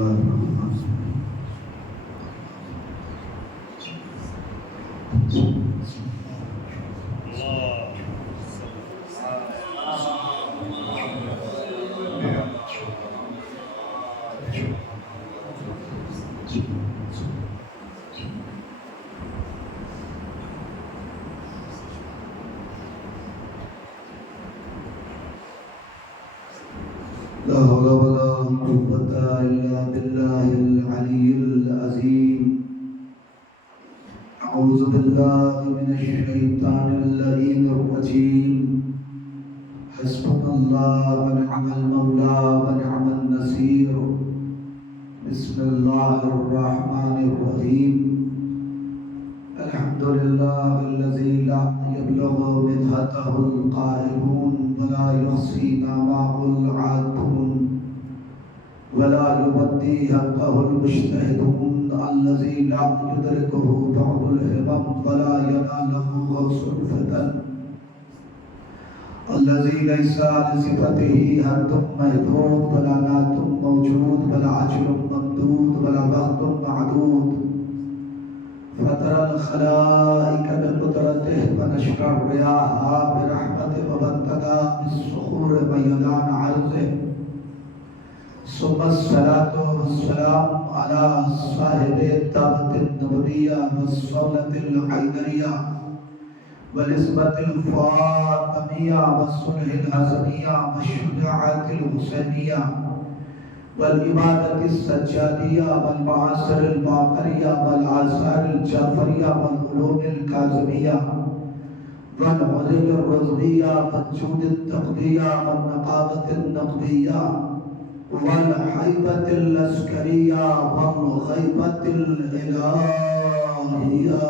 الله الرحمن لا حول ولا قوة إلا بالله العلي العظيم. أعوذ بالله من الشيطان اللعين الرجيم. حسبنا الله ونعم المولى ونعم النصير. بسم الله الرحمن الرحيم. الحمد لله الذي لا يبلغ مدحته القائلون ولا يحصي نعمه العادون ولا يبدي حقه المجتهدون الذي لا يدركه بعض الهمم ولا يناله غوث الفتن الذي ليس لصفته حد محدود ولا نعت موجود ولا أجر ممدود ولا وقت معدود. فطر الخلائق بقدرته ونشر الرياح برحمته وابتدى بالصخور ميدان عرضه. ثم الصلاة والسلام على صاحب الدعوة النبوية والصولة الحيدرية والعصمة الفاطمية والصلح الحسنية والشجاعة الحسينية والعبادة السجادية والمعاصر الباقرية والآثار الجعفرية والعلوم الكاظمية والعلم الرضوية والجود التقوية والنقابة النقدية والحيبة العسكرية والغيبة الإلهية.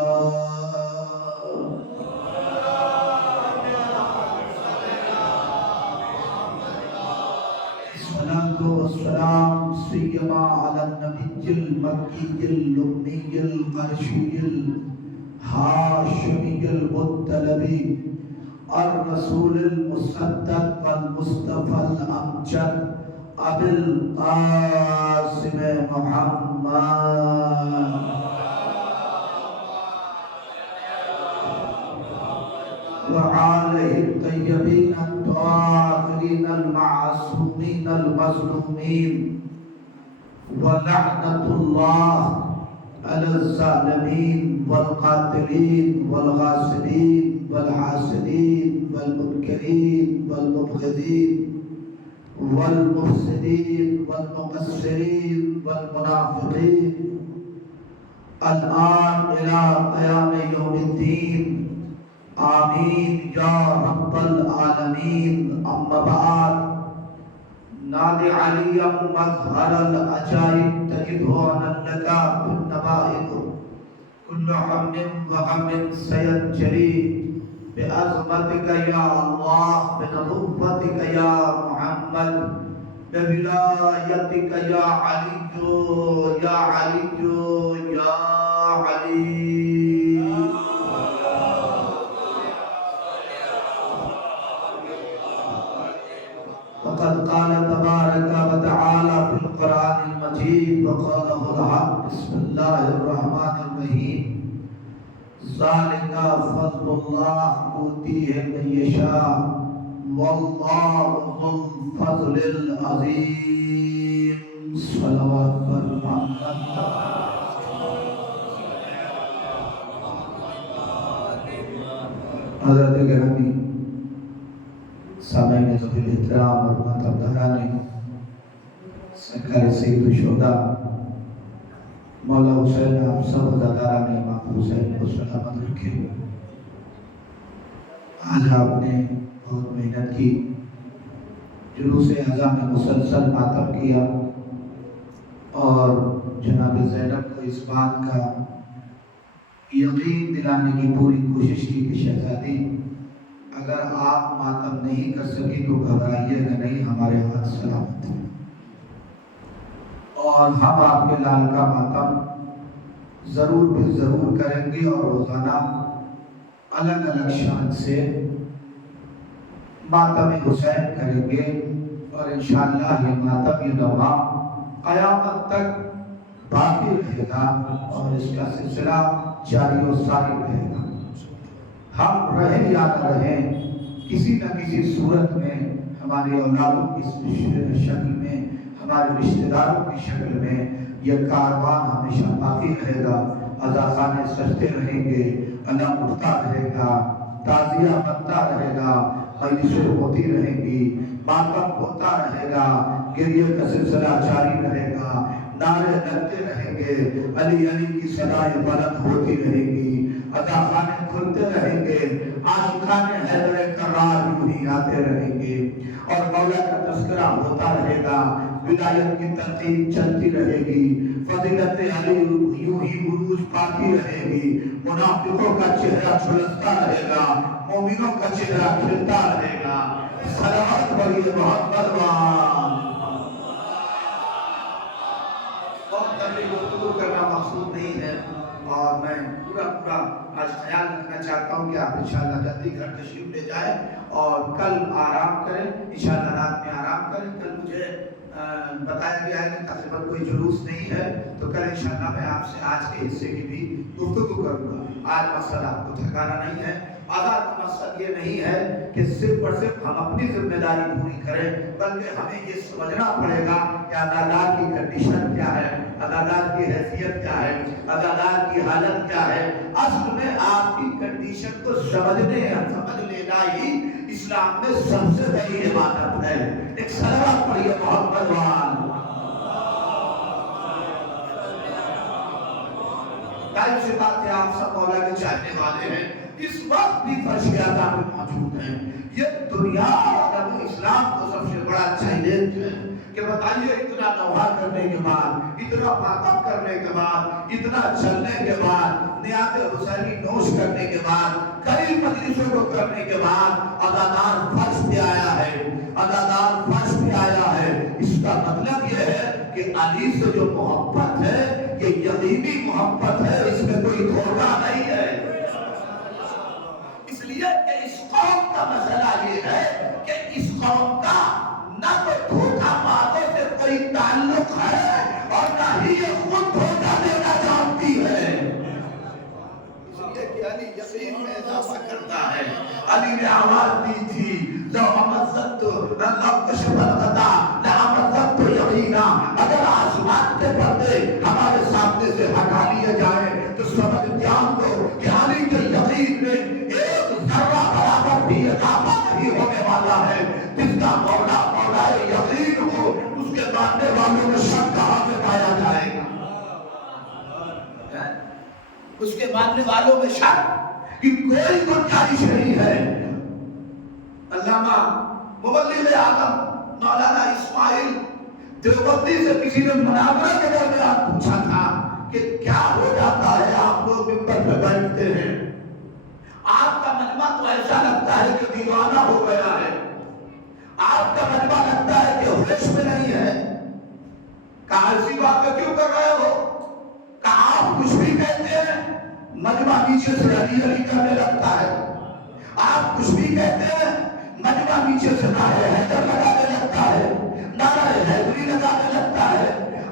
والسلام سيما على النبي المكي الأمي القرشي الهاشمي المطلبي الرسول المصدق والمصطفى الأمجد أبي القاسم محمد وآله الطيبين الطاهرين المعصومين المظلومين. ولعنة الله على الظالمين والقاتلين والغاصبين والحاسدين والمنكرين والمبغضين والمفسدين والمقصرين والمنافقين الآن إلى قيام يوم الدين. آمین یا رب العالمین. اما بعد. نادی علیم مظہر العجائب تجدہ انکا بالنبائق کل حم وغم سینجری بعظمتک یا اللہ بنبوتک یا محمد بولایتک یا علی یا علی یا علی. وقد قال تبارك وتعالى في القرآن المجيد وقاله الحق. بسم الله الرحمن الرحيم. ذلك فضل الله يؤتيه من يشاء والله ذو الفضل العظيم. صلوات محمد. حضرت گرامی سامعین ذوی الاحترام اور ماتمداران سرکار سید الشہداء مولا حسین آپ سب عزاداران امام حسین کو سلامت رکھے. آج آپ نے بہت محنت کی، جلوس اعزا میں مسلسل ماتم کیا اور جناب زینب کو اس بات کا یقین دلانے کی پوری کوشش کی کہ شہزادی اگر آپ ماتم نہیں کر سکی تو گھبرائیے گا نہیں، ہمارے ہاتھ سلامت ہیں اور ہم آپ کے لال کا ماتم ضرور بھی ضرور کریں گے اور روزانہ الگ الگ شان سے ماتم حسین کریں گے اور انشاءاللہ یہ ماتم یہ نوحہ قیامت تک باقی رہے گا اور اس کا سلسلہ جاری و ساری رہے گا۔ ہم رہیں یا نہ رہیں، کسی نہ کسی صورت میں ہماری اولادوں کی شکل میں، ہمارے رشتہ داروں کی شکل میں یہ کاروان ہمیشہ باقی رہے گا۔ اذاخانے سجتے رہیں گے، علم اٹھتا رہے گا، تعزیہ بنتا رہے گا، مجلسیں ہوتی رہیں گی، ماتم ہوتا رہے گا، گریہ کا سلسلہ جاری رہے گا، نعرے لگتے رہیں گے، علی علی کی صدائیں بلند ہوتی رہیں گی، اذاخانے کھلتے رہیں گے، عاشقان حیدر کرار یوں ہی آتے رہیں گے، اور مولا کا تذکرہ ہوتا رہے گا، ولایت کی تلقین چلتی رہے گی، فضیلت علی یوں ہی عروج پاتی رہے گی، منافقوں کا چہرہ جھلستا رہے گا، مومنوں کا چہرہ کھلتا رہے گا۔ صلوات پڑھیے محمد وان۔ بہت لمبی گفتگو کرنا مقصود نہیں ہے، اور میں پورا آج خیال رکھنا چاہتا ہوں کہ آپ انشاءاللہ جلدی گھر تشریف لے جائیں اور کل آرام کریں، انشاءاللہ رات میں آرام کریں۔ کل مجھے بتایا گیا ہے کہ تقریباً کوئی جلوس نہیں ہے، تو کل انشاءاللہ میں آپ سے آج کے حصے کی بھی گفتگو کروں گا۔ آج مقصد آپ کو تھکانا نہیں ہے، آزاد کا مقصد یہ نہیں ہے کہ صرف اور صرف ہم اپنی ذمہ داری پوری کریں، بلکہ ہمیں یہ سمجھنا پڑے گا کہ عزادار کی کنڈیشن کیا ہے، عزادار کی حیثیت کیا ہے، عزادار کی حالت کیا ہے۔ اصل میں آپ کی کنڈیشن کو سمجھ لینا ہی اسلام میں سب سے بڑی عبادت ہے۔ ایک صلوات پڑھیے محمد وان۔ ظاہر سی بات ہے آپ سب مولا کے چاہنے والے ہیں، اس وقت بھی فرشیات میں موجود ہیں۔ یہ دنیا اور اسلام کو سب سے بڑا چیلنج ہے کہ بتائیے اتنا نوحہ کرنے کے بعد، اتنا پاک کرنے کے بعد، اتنا چلنے کے بعد، نیات حسینی نوش کرنے کے بعد، کئی مجلسوں کو کرنے کے بعد عزادار فرش پہ آیا ہے، عزادار فرش پہ آیا ہے۔ اس کا مطلب یہ ہے کہ علی سے جو محبت ہے یہ یقینی محبت ہے، اس میں کوئی دھوکہ نہیں ہے۔ اس لیے کہ اس قوم کا مسئلہ یہ ہے کہ اس قوم کا نہ کوئی دھوکہ مارنے سے کوئی تعلق ہے اور نہ ہی یہ خود دھوکہ دینا جانتی ہے۔ اس لیے کہ علی یقین میں اضافہ کرتا ہے۔ علی نے آواز دی تھی لو امزت لو کشف الغطا لامزت یقینا، اگر آسمان کے پردے ہمارے سامنے سے ہٹا لیے جائیں تو سمجھ جان دو کہ علی کے یقین میں ایک ذرہ برابر بھی اضافہ نہیں ہونے والا ہے۔ جس کا مولا مولا یقین ہو اس کے ماننے والوں میں شک کہاں سے پایا جائے گا؟ اس کے ماننے والوں میں شک کہ کوئی گنجائش نہیں ہے۔ علامہ مبلغ اعظم مولانا اسماعیل دیوبندی سے کسی نے مناظرہ کے درمیان پوچھا تھا کہ کیا ہو جاتا ہے آپ لوگ ممبر پہ بیٹھتے ہیں، آپ کا مجمع تو ایسا لگتا ہے کہ دیوانہ ہو گیا ہے، آپ کا مجمع لگتا ہے کہ ہوش میں نہیں ہے، کہا ایسی باتیں کیوں کر رہے ہو؟ کہا آپ کچھ بھی کہتے ہیں مجمع نیچے سے علی علی کرنے لگتا ہے، آپ کچھ بھی کہتے ہیں مجمع نیچے سے نعرہ حیدر لگانے لگتا ہے، نعرہ حیدری لگانے لگتا ہے،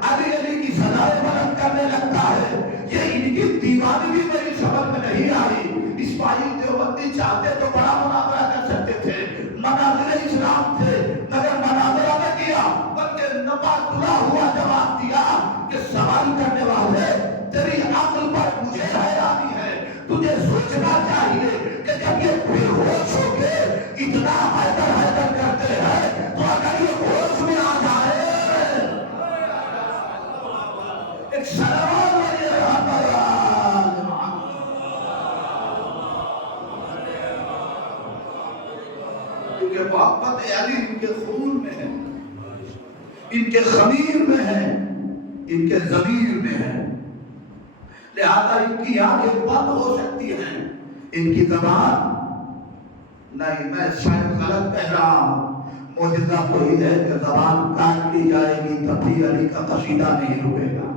علی علی کی صدائیں بلند کرنے لگتا ہے۔ یہ ان کی دیوانگی میری سمجھ میں نہیں آئی۔ اسماعیل دیوبندی چاہتے تو بڑا مناظرہ کر سکتے تھے، مناظر اسلام تھے، مگر مناظرہ نہ کیا بلکہ نباتلا ہوا جواب دیا کہ سوال کرنے والے تیری عقل پر مجھے حیرانی ہے، تجھے سوچنا چاہیے کہ جب یہ بے ہوش ہو کے اتنا حیدر حیدر کرتے ہیں تو اگر یہ ہوش میں آ جائے ایک صلوات والی کیونکہ محبت علی ان کے خون میں ہے، ان کے خمیر میں ہے، ان کے ضمیر میں ہے، لہذا ان کی آنکھیں بند ہو سکتی ہیں، ان کی زبان نہیں، میں شاید غلط کہہ رہا ہوں، معجزہ تو یہ ہے کہ زبان کاٹ لی جائے گی تب بھی علی کا قصیدہ نہیں رکے گا،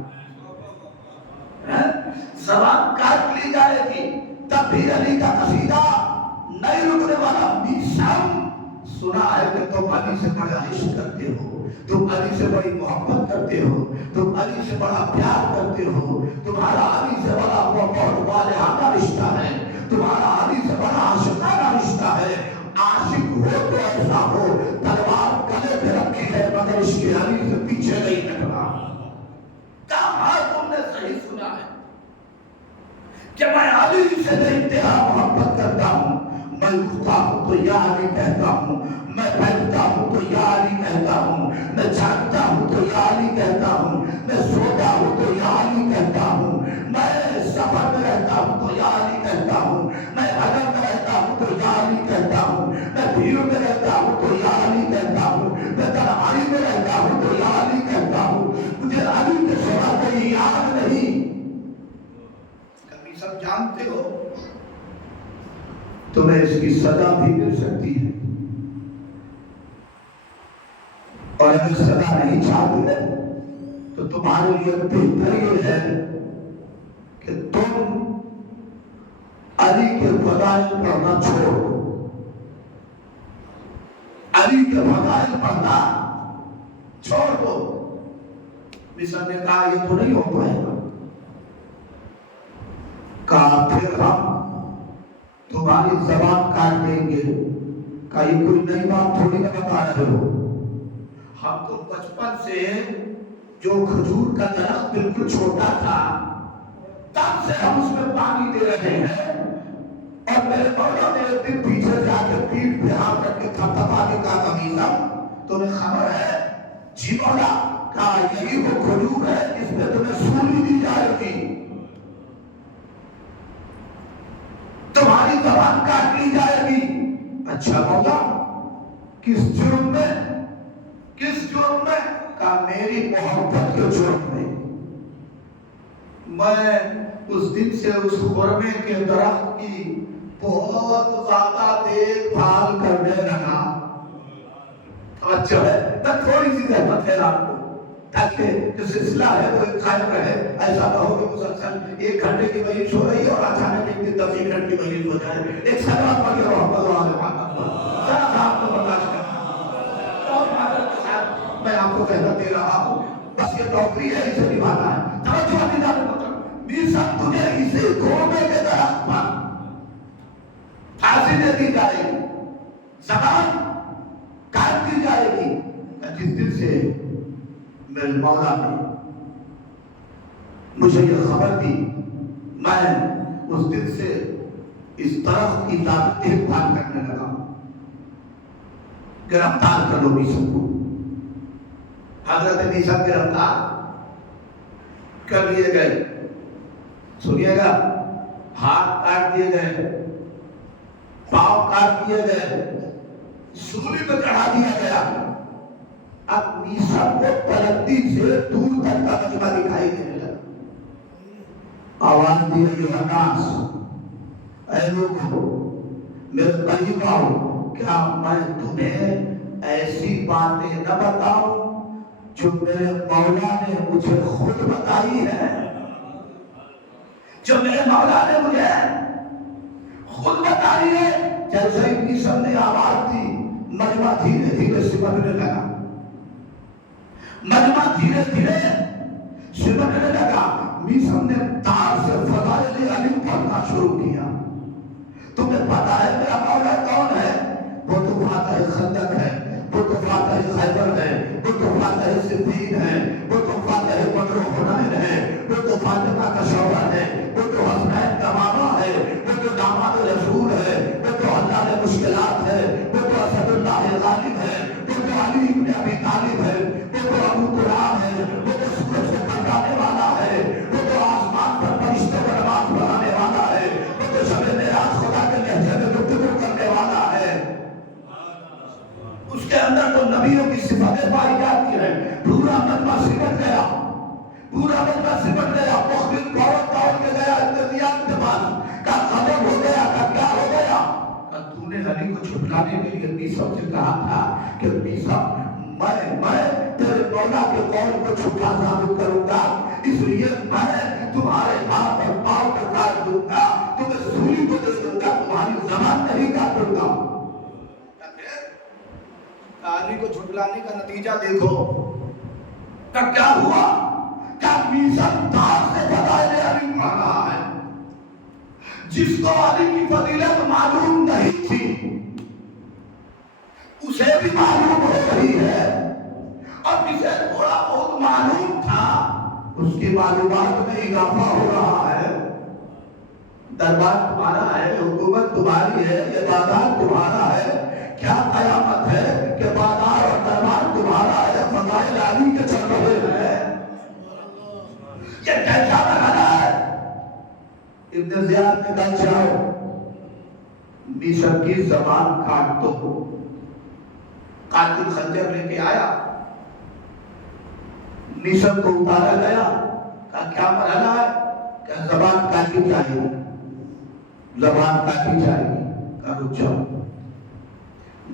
زبان کاٹ لی جائے گی تب بھی علی کا قصیدہ نہیں رکنے والا۔ میسم سنا ہے کہ تم علی سے بڑا عشق کرتے ہو، تم علی سے بڑی محبت کرتے ہو، تم علی سے بڑا پیار کرتے ہو، تمہارا علی سے بڑا بہت والہانہ رشتہ ہے، تمہارا علی سے بڑا عاشقانہ رشتہ ہے۔ عاشق ہو تو ایسا ہو تلوار گلے پہ رکھی ہے مگر اس کے علی سے پیچھے نہیں نکلا۔ کہاں تم نے صحیح سنا ہے کہ میں علی سے بے انتہا محبت کرتا ہوں، میں اٹھتا ہوں تو یا علی کہتا ہوں، میں بیٹھتا ہوں تو یا علی کہتا ہوں، میں جاگتا ہوں تو یا علی کہتا ہوں، میں سوتا ہوں تو یا علی کہتا ہوں، میں سفر میں رہتا ہوں تو یا علی کہتا ہوں، میں حضر میں رہتا ہوں تو یا علی کہتا ہوں، میں بھیڑ میں رہتا ہوں تو یا علی کہتا ہوں، میں تنہائی میں رہتا ہوں تو یا علی کہتا ہوں، مجھے علی کے سوا کوئی یاد نہیں۔ کبھی سب جانتے ہو تمہیں اس کی سزا بھی مل سکتی ہے، اور اگر سزا نہیں چاہتے تو تمہارے لیے بہتر یہ ہے کہ تم علی کے فضائل پڑھنا چھوڑ دو۔ علی کے فضائل پڑھنا چھوڑ دو۔ مصر نے کہا یہ تو نہیں ہو پائے گا، کہا پھر ہم تمہاری زبان کاٹ دیں گے۔ کہا یہ کوئی نئی بات تھوڑی نہ بتا رہے ہو، ہم تو بچپن سے جو کھجور کا درخت بالکل چھوٹا تھا تب سے ہم اس میں پانی دے رہے ہیں، اور میرے مولا نے ایک دن پیچھے جا کے پیٹھ پہ ہاتھ رکھ کے تھپتھپا کے کہا قمیصہ تمہیں خبر ہے؟ جی مولا۔ کہا یہی وہ کھجور ہے جس میں تمہیں سولی دی جائے گی، تمہاری زبان کاٹ لی جائے گی۔ اچھا مولا کس جرم میں؟ کس جرم میں؟ کہا میری محبت کے جرم میں۔ میں اس دن سے اس خرمے کے درخت کی بہت زیادہ دیکھ بھال کرنے لگا۔ اچھا ہے میں تھوڑی سی رحمت ہے آپ کو تاکہ جو سلسلہ ہے وہ قائم رہے، ایسا نہ ہو کہ مسلسل 1 گھنٹے کی مجلس ہو رہی ہے اور اچانک ایک دن 10 منٹ کی مجلس ہو جائے۔ ایک سلام پڑھیے رحمت اللہ علیہ ذرا سا آپ کو برداشت کرنا، اور معذرت کے ساتھ میں آپ کو کہنا دے رہا ہوں بس یہ نوکری ہے، اسے نبھانا ہے۔ توجہ دیدار مطلب میسا تجھے اسی گھوڑے کے درخت پر پھانسی دے دی جائے گی، زبان کاٹ دی جائے گی۔ جس دن سے میرے مولا نے مجھے یہ خبر دی میں اس دن سے اس درخت کی دیکھ بھال کرنے لگا۔ گرفتار کر لو میسا کو۔ حضرت میسا گرفتار کر لیے گئے، سنیے گا، ہاتھ کاٹ دیے گئے، پاؤں کاٹ دیے گئے، سولی پہ چڑھا دیا گیا۔ اب میسا کو پلندی سے دور تک کا مجمع دکھائی دینے لگا۔ آواز دی الناس، اے لوگو میرے قریب آؤ، کیا میں تمہیں ایسی باتیں نہ بتاؤں جو میرے مولا نے مجھے خود بتائی ہے، جو میرے مولا نے مجھے خود بتائی ہے۔ جیسے ہی میسا نے آواز دی مجمع دھیرے دھیرے سمجھنے لگا، مجمع دھیرے دھیرے سمجھنے لگا۔ میسا نے تار سے فضائل علی پڑھنا شروع کیا۔ تمہیں پتا ہے میرا مولا کون ہے؟ وہ تو فاتح خندق ہے، وہ تو فاتح خیبر ہے، وہ تو فاتح صفین ہے، وہ تو فاتح بدر و حنین ہے، وہ تو فاطمہ کا شوہر ہے، وہ تو حسنین کا ماما ہے، وہ تو داماد رسول ہے، وہ تو اللہ نے مشکلات ہے، وہ تو اسد اللہ غالب ہے، وہ تو علی ابن ابی طالب ہے، وہ تو ابو قرآن ہے، وہ تو سورج کو پلٹانے والا ہے، وہ تو آسمان پر فرشتوں کو نماز پڑھانے والا ہے، وہ تو شب معراج خدا کے لہجے میں گفتگو کرنے والا ہے۔ اس کے اندر تو نبیوں کی صفتیں پائی جاتی ہیں۔ پورا مجمع سمٹ گیا، پورا مجمع سمٹ گیا۔ مخبر دوڑ کے گیا انتظار کے پاس، کا خبر ہو گیا، کا کیا ہو گیا؟ تو نے علی کو چھپلانے کے لیے میسا سے کہا تھا کہ میسا میں تیرے مولا کے قول کو چھپا ثابت کروں گا، اس لیے میں تمہارے ہاتھ اور پاؤں کو کاٹ دوں گا، تمہیں سولی کو دے دوں گا، تمہاری زبان نہیں کاٹوں گا۔ علی کو جھٹلانے کا نتیجہ دیکھو کیا ہوا؟ کیا میزان دار سے فضائل علی پڑھ رہا ہے، جس کو علی کی فضیلت معلوم نہیں تھی اسے بھی معلوم ہو رہی ہے، اور جسے تھوڑا بہت معلوم تھا اس کی معلومات میں اضافہ ہو رہا ہے۔ دربار تمہارا ہے، حکومت تمہاری ہے، یہ بازار تمہارا ہے، کیا قیامت ہے کہ بازار اور دربار تمہارا ہے، فضائل علی کے چل رہے ہیں؟ یہ کیسا مرحلہ ہے؟ ابن زیاد نے کہا جاؤ مصر کی زبان کاٹ دو۔ قاتل خنجر لے کے آیا، مصر کو اتارا گیا، کہا کیا مرحلہ ہے؟ کہ زبان کاٹی جائے گی، زبان کاٹی جائے گی۔ کہا رک جاؤ۔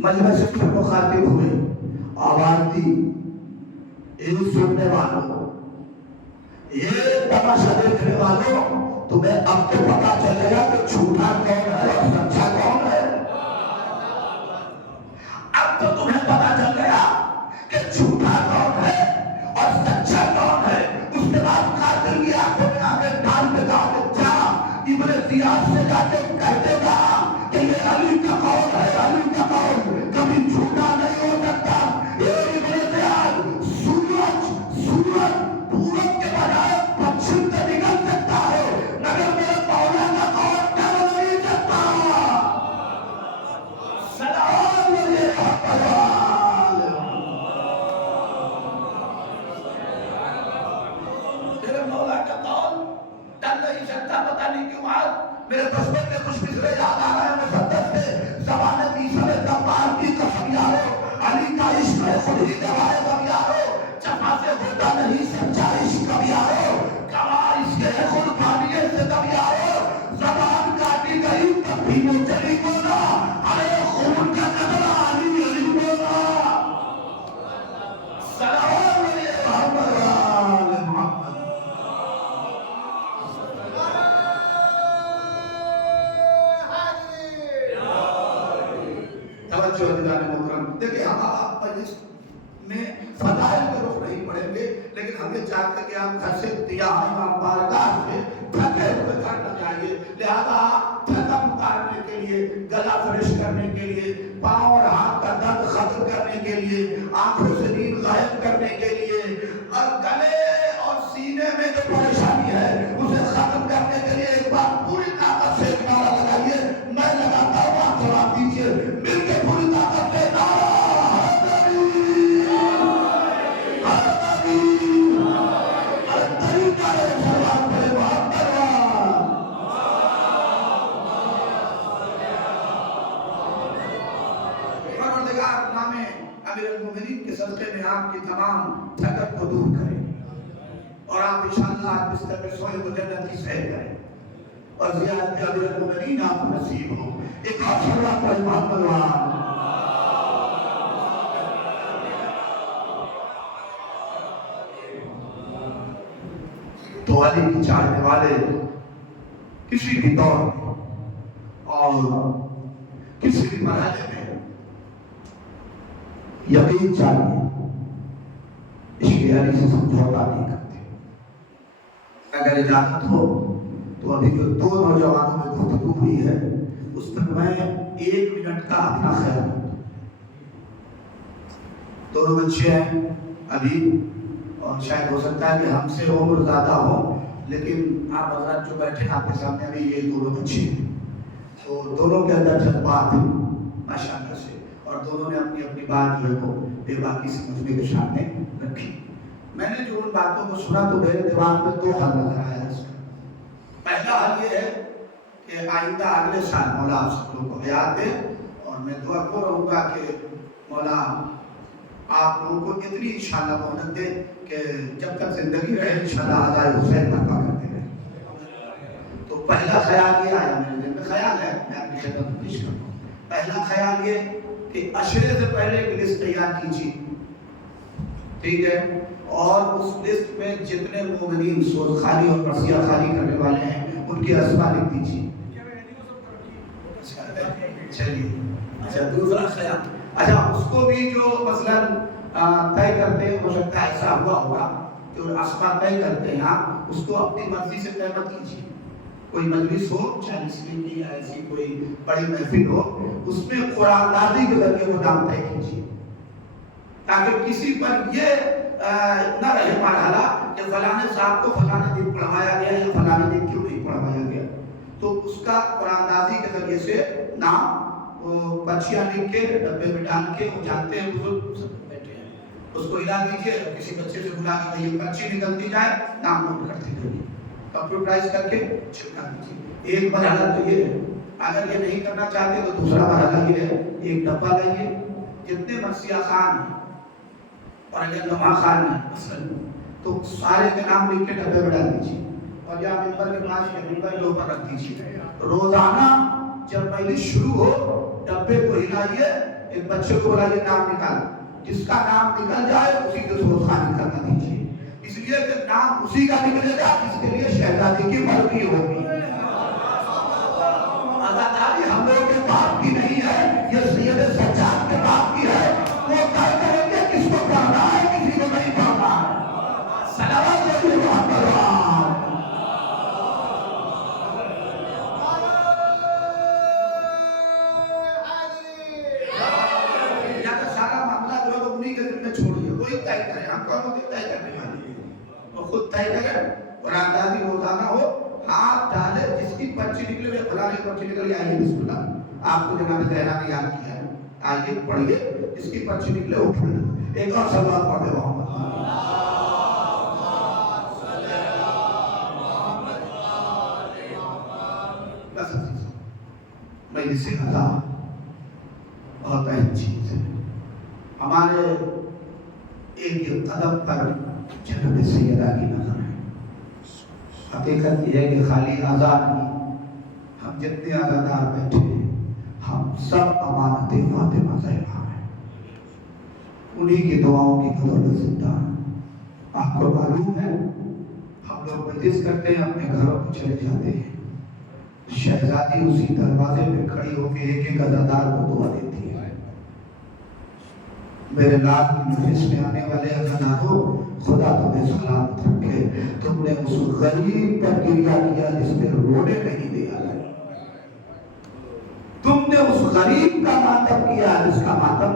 مجلس سے مخاطب ہوئے، آواز دی، ان سننے والوں، یہ تماشا دیکھنے والوں، تمہیں اب تو پتا چلے گا کہ جھوٹا کون ہے اور سچا کون ہے۔ اب تو تمہیں پتا چل گیا کہ جھوٹا کون ہے اور سچا کون ہے۔ اس کے بعد قاتل کی آنکھوں میں آگے ڈال کے کہا کہ جا ابن زیاد سے جا کے کہہ دے گا کہ یہ علی کا قول ہے، علی کا قول کبھی جھوٹا نہیں ہو سکتا۔ یہ ابن زیاد سورج پورب کے بجائے پچھم سے نکل سکتا ہے مگر میرے مولا کا قول ڈر نہیں سکتا۔ سلام میرے مولا کا قول ڈر نہیں سکتا۔ پتہ نہیں کیوں آج میرے بچپن میں کچھ مصرے یاد آ رہے ہیں مسدس کے زبان میسر جبار کی قسم یارو، علی کا عشق ہے خود ہی دوائے غم یارو، جفا سے ہوتا نہیں سچا عشق کب یارو، گواہ عشق ہے خود پانیے سے کب یارو، زبان کاٹی گئی تب بھی وہ چلی بولا، ارے خون کا قطرہ علی علی بولا۔ سلام علیہ محمد آل محمد۔ توجہ دیدار محترم، دیکھیں ہم آپ مجلس میں فضائل کے رخ نہیں پڑھیں گے، لیکن ہمیں چاہ کر کہ آپ گھر سے امام بارگاہ سے تھکے ہوئے کرنا چاہیے، لہذا تھکم اتارنے کے لیے، گلا فریش کرنے کے لیے، پاؤں اور ہاتھ کا درد ختم کرنے کے لیے، آنکھوں سے نیند غائب کرنے کے لیے، اور گلے اور سینے میں جو پریشانی ہے اسے ختم کرنے کے لیے ایک بار پوری طاقت سے نعرہ لگائیے۔ میں لگاتا ہوں، آپ جواب دیجیے، مل کے پوری طاقت سے نعرہ امیر المومنین کے صدقے میں آپ کی تمام تھکن کو دور کریں اور آپ انشاءاللہ آپ بستر میں سوئے تو جنت کی سیر کریں اور زیادت امیر المومنین آپ نصیب ہو۔ ایک حسرہ پر محمد وآل تو علی کی چاہنے والے کسی بھی دور میں اور کسی بھی مرحلے میں یقین چاہیے، عشق علی سے سمجھوتا نہیں کرتے۔ اگر اجازت ہو تو ابھی جو دو نوجوانوں میں گفتگو ہوئی ہے اس پر میں 1 منٹ کا اپنا خیال رکھتا ہوں۔ دونوں بچے ہیں ابھی، اور شاید ہو سکتا ہے کہ ہم سے عمر زیادہ ہو، لیکن آپ حضرات جو بیٹھے ہیں آپ کے سامنے ابھی یہ دونوں بچے ہیں، تو دونوں کے اندر جذبات ہیں ماشاءاللہ سے، اور دونوں نے اپنی اپنی بات جو ہے وہ بے باکی سمجھنے کے سامنے رکھی۔ میں نے جو ان باتوں کو سنا تو میرے دماغ میں 2 حل نظر آیا اس کا۔ پہلا حل یہ ہے کہ آئندہ اگلے سال مولا آپ سب لوگوں کو حیات دے، اور میں دعا کو رہوں گا کہ مولا آپ لوگوں کو اتنی انشاءاللہ مہلت دے کہ جب تک زندگی رہے انشاءاللہ آزائے حسین برپا کرتے رہے۔ تو پہلا خیال یہ آیا میرے ذہن میں، خیال ہے میں اپنی خدمت میں پیش کرتا ہوں۔ پہلا خیال یہ کہ عشرے سے پہلے ایک لسٹ تیار کیجیے، ٹھیک ہے، اور اس لسٹ میں جتنے مومنین سوز خالی اور مرثیہ خالی کرنے والے ہیں ان کی اسماء لکھ دیجیے۔ چلیے، اچھا دوسرا خیال، اچھا اس کو بھی جو مثلاً طے کرتے ہیں، ہو سکتا ہے ایسا ہوا ہوگا جو اسما طے کرتے ہیں، آپ اس کو اپنی مرضی سے طے مت کیجیے. کوئی مجلس ہو 40 دن کی یا ایسی کوئی بڑی محفل ہو، اس میں قرآن دازی کے ذریعے وہ نام طے کیجیے، تاکہ کسی پر یہ نہ رہے مرحلہ کہ فلانے صاحب کو فلانے دن پڑھوایا گیا یا فلانے دن کیوں نہیں پڑھوایا گیا. تو اس کا قرآن دازی کے ذریعے سے نام وہ پرچیاں لکھ کے ڈبے میں ڈال کے، وہ جانتے ہیں بزرگ سب بیٹھے ہیں، اس کو ہلا دیجیے، کسی بچے سے بلا کے یہ پرچی نکلتی جائے، نام نوٹ کرتے رہیے، کمپیوٹرائز کر کے چھپا دیجیے. ایک مرحلہ تو یہ ہے. اگر یہ نہیں کرنا چاہتے تو دوسرا مرحلہ یہ ہے، ایک ڈبہ لائیے، جتنے مرثیہ خان ہیں اور اگر لمحہ خان ہے مثلاً تو سارے کے نام لکھ کے ڈبے میں ڈال دیجیے، اور یا ممبر کے پاس یا ممبر کے اوپر رکھ دیجیے. روزانہ جب مجلس شروع ہو ڈبے کو ہلائیے، ایک بچے کو بلائیے نام نکال، جس کا نام نکل جائے اسی کو روز خان نکالنا دیجیے، اس لیے کہ نام اسی کا نکلے گا جس کے لیے شہزادی کی مرضی ہوگی. آزاداری ہم لوگوں کے باپ کی نہیں ہے، یہ سید سجاد کے باپ کی ہے. وہ طے کریں گے کس کو پڑھنا ہے، کسی کو نہیں پڑھنا ہے. صلوات علیہ محمد. یا تو سارا معاملہ جو ہے انہیں کے دل میں چھوڑیے، وہی طے کریں، ہم کون ہوتے طے کرنے والے، وہ خود طے کریں. قرآن دازی روزانہ ہو، ہاتھ ڈالے، جس کی پرچی نکلے ہوئے فلاں کی پرچی نکل آئیے بسم اللہ، آپ کو جناب زہرا نے یاد کیا ہے، آئیے پڑھیے، جس کی پرچی نکلے وہ پڑھ لیں. ایک اور سلوات پڑھ دے محمد. بس مجلس اعلیٰ بہت اہم چیز ہے. ہمارے ایک قدم پر جناب سیدہ کی نظر ہے. حقیقت یہ ہے کہ خالی آزاد نہیں، ہم جتنے آزادار بیٹھے ہیں ہم سب امانت فاطمہ زہرا ہیں، انہی کی دعاؤں کی بدولت زندہ ہیں. آپ کو معلوم ہے ہم لوگ مجلس کرتے ہیں، اپنے گھروں کو چلے جاتے ہیں، شہزادی اسی دروازے پہ کھڑی ہو کے ایک ایک عزادار کو دعا دیتی ہے. میرے لال کی مجلس میں آنے والے عزاداروں، خدا تمہیں سلامت رکھے. تم نے اس غریب پر گریہ کیا جس نے رونے نہیں دیا، تم نے اس غریب کا ماتم کیا جس کا ماتم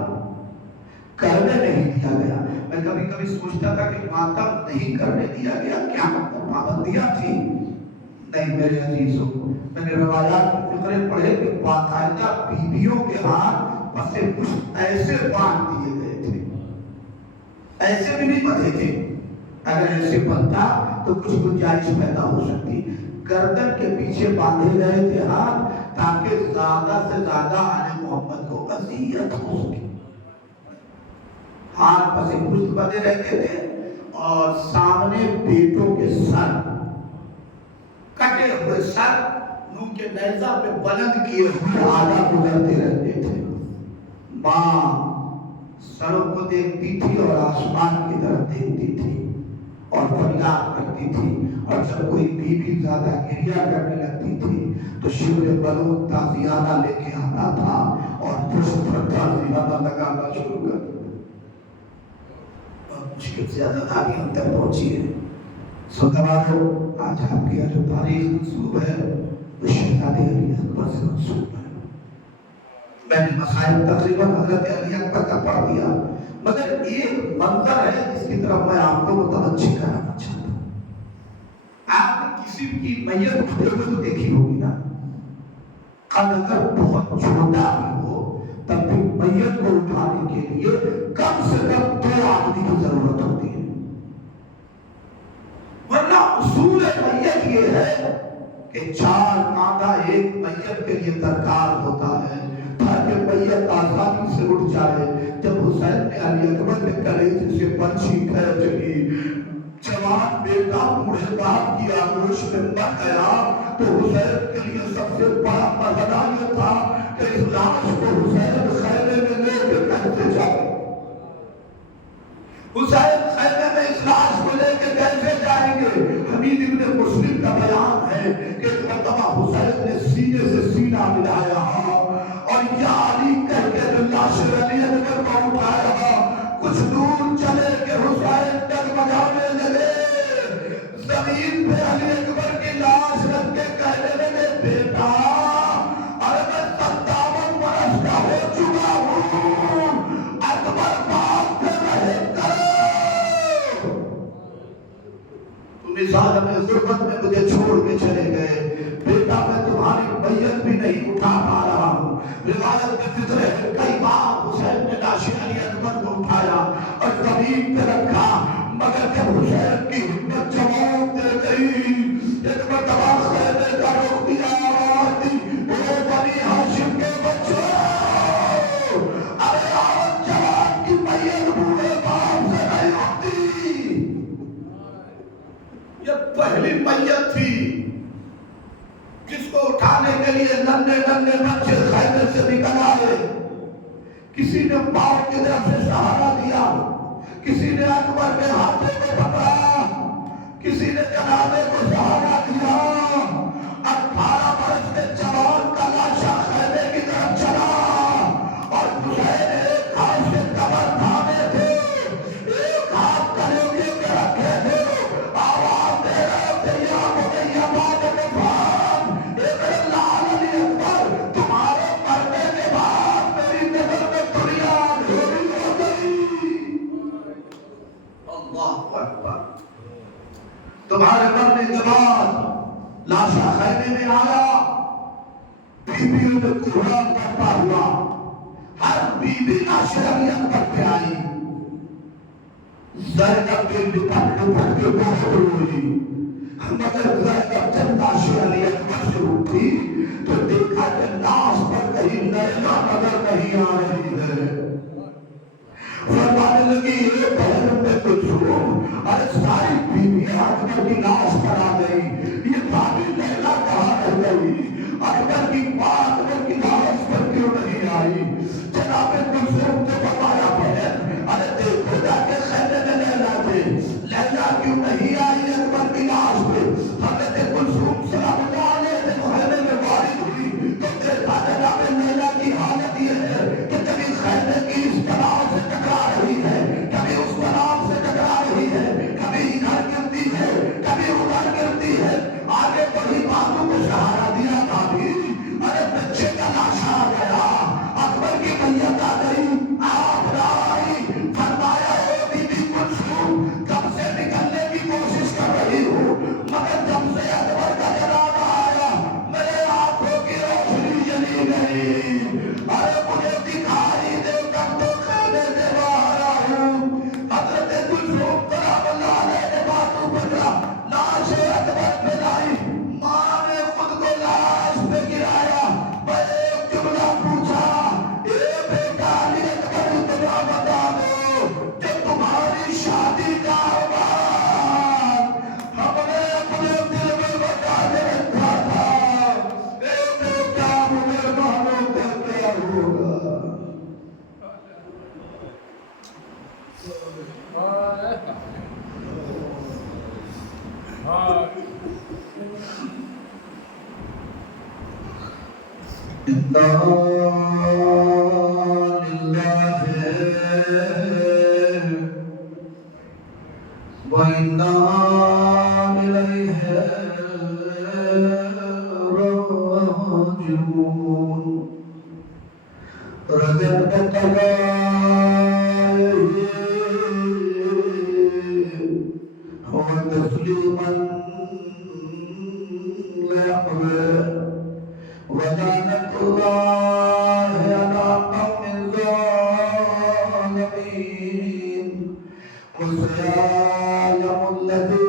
کرنے نہیں دیا گیا. میں کبھی کبھی سوچتا تھا کہ ماتم نہیں کرنے دیا گیا کیا مطلب، پابندیاں تھی؟ نہیں میرے عزیزوں، میں نے روایات کے فقرے پڑھے کہ باقاعدہ بیویوں کے ہاتھ پسے کچھ ایسے باندھ دیے گئے تھے، ایسے بھی نہیں بندھے تھے. اگر ایسے بنتا تو کچھ گنجائش پیدا ہو سکتی. گردن کے پیچھے باندھے گئے تھے ہاتھ تاکہ زیادہ سے زیادہ آل محمد کو اذیت ہو سکے. ہاتھ پسے پشت بندھے رہتے تھے اور سامنے بیٹوں کے سر، کٹے ہوئے سر منہ کے نیزہ پہ بلند کیے ہوئے آدھا گزرتے رہتے تھے. ماں سروں کو دیکھتی تھی اور آسمان کی طرف دیکھتی تھی اور فریاد کرتی تھی. اور جب کوئی بیوی زیادہ گریہ کرنے لگتی تھی تو شبر بلوط تازیانہ لے کے آتا تھا اور پشت پر تازیانہ لگانا شروع کر دیا. بہت مشکل سے عزاداری ہم تک پہنچی ہے. سو گوارو، آج آپ کی جو تاریخ منسوب ہے وہ شہزادے علی اکبر سے منسوب ہے. میں نے مسائل تقریباً حضرت علی اکبر کا پڑھ دیا، مگر ایک منظر ہے جس کی طرف میں آپ کو متوجہ کرانا چاہتا ہوں. آپ نے کسی کی میت اٹھتے ہوئے تو دیکھی ہوگی نا، اگر بہت چھوٹا بھی ہو تب بھی میت کو اٹھانے کے لیے کم سے کم 2 آدمی کی ضرورت ہوتی ہے. ورنہ اصول میت یہ ہے کہ 4 کانٹا ایک میت کے لیے درکار ہوتا ہے تاکہ میت آسانی سے اٹھ جائے. جب حسین نے علی اکبر نے کلیجے سے پنچھی کھینچ لی، جوان بیٹا بوڑھے باپ کی آغوش میں مر گیا، تو حسین کے لیے سب سے بڑا مرحلہ یہ تھا کہ اس لاش کو حسین خیمے میں لے کے کیسے جائے. حسین خیمے میں اس لاش کو لے کے کیسے جائیں گے؟ حمید ابن مسلم کا بیان ہے کہ ایک مرتبہ حسین نے سینے سے سینہ ملایا اور یا علی کہہ کے لاش ناصر علی اکبر کو اٹھایا، کچھ دور چلے کہ حسین ڈگمگانے لگے، زمین پہ علی اکبر کی لاش رکھ کے کہنے لگے بیٹا ارے میں 57 برس کا ہو چکا ہوں، اکبر باپ پہ رحم کرو، تم اس عالم غربت میں مجھے چھوڑ کے چلے گئے، بیٹا میں تمہاری میت بھی نہیں اٹھا پا رہا ہوں۔ روایت میں ذکر ہے کئی بار حسین نے لاش علی اکبر کو اٹھایا اور زمین پہ رکھا، مگر جب حسین کی ہمت جواب دے گئی، ایک مرتبہ خیمے کا رخ دیا، آواز دی اے بنی ہاشم کے بچوں، ارے آؤ جوان کی میت بوڑھے باپ سے نہیں ہوتی۔ یہ پہلی میت تھی جس کو اٹھانے کے لیے ننھے ننھے بچے خیمے سے نکل آئے، کسی نے پاؤں کی طرف سے سہارا دیا، کسی نے اکبر کے ہاتھوں کو پکڑا، کسی نے جنازے کو سہارا دیا، 18 برس کے جوان کا لاشا خیمے کی طرف چلا اور حسین ایک ہاتھ سے کمر تھامے تھے، ایک ہاتھ کلیجے پہ رکھے تھے، آواز دے رہے تھے یا مغیبان نفان، اے میرے لال علی اکبر، تمہارے مرنے کے بعد میری نظر میں دنیا اندھیری ہو گئی۔ اللہ اکبر، تمہارے مرنے کے بعد لاشا خیمے میں آیا، بیویوں میں کوہرام کرتا ہوا، ہر بیوی لاش علی اکبر پہ آئی، زینب کے لپٹ لپٹ کے بہت روئی، مگر زینب جب لاش علی اکبر سے اٹھی تو دیکھا کہ لاش پر کہیں نیلا نظر نہیں آ رہی ہے، فرمانے لگی اے بہن میں کلثوم، ارے ساری بیویاں اکبر کی لاش پر آ گئی، یہ بھابی لیلا کہاں رہ گئی، اکبر کی بات اکبر کی لاش پر کیوں نہیں آئی؟ جناب کلثوم نے فرمایا بہن ارے دیکھو جا کے خیمے میں لیلا تھے، لیلا کیوں نہیں آئی اکبر کی لاش پہ؟ حضرت کلثوم سلام اللہ علیہ سے خیمے میں وارد ہوئی تو دیکھا جناب لیلا کی حالت یہ ہے کہ کبھی خیمے کی اس طرح سے ٹکرا رہی ہے، کبھی اس طرف سے ٹکرا رہی ہے، کبھی ادھر گرتی ہے، کبھی ادھر گرتی ہے، آگے بڑی باتوں کو سہارا دیا بھابی، ارے بچے کا لاشا آ گیا، اکبر کی میت آ گئی، آپ آئی، فرمایا اے بی بی کلثوم، کب سے نکلنے کی کوشش کر رہی ہوں، مگر جب سے اکبر کا جنازہ آیا میرے آنکھوں کی روشنی چلی گئی، ارے مجھے دکھائی دے کر تو خیمے سے باہر آؤں۔ حضرت کلثوم سلام اللہ علیہ نے باتوں پکڑا، لاش اکبر پہ لائی، ماں نے خود کو لاش پہ گرایا، میں ایک جملہ پوچھا، اے بیٹا علی اکبر اتنا بتا دو کہ تمہاری شادی کا آواز ہم نے اپنے دل میں بتا کے رکھا تھا، اے بیٹا مجھے معلوم کر کیا ہوگا۔ اِنَّا لِلَّهِ وَإِنَّا إِلَيْهِ راجعون۔ رجعت وتسليما لأحوال ولعنة الله على قوم الظالمين وسيعلم الذين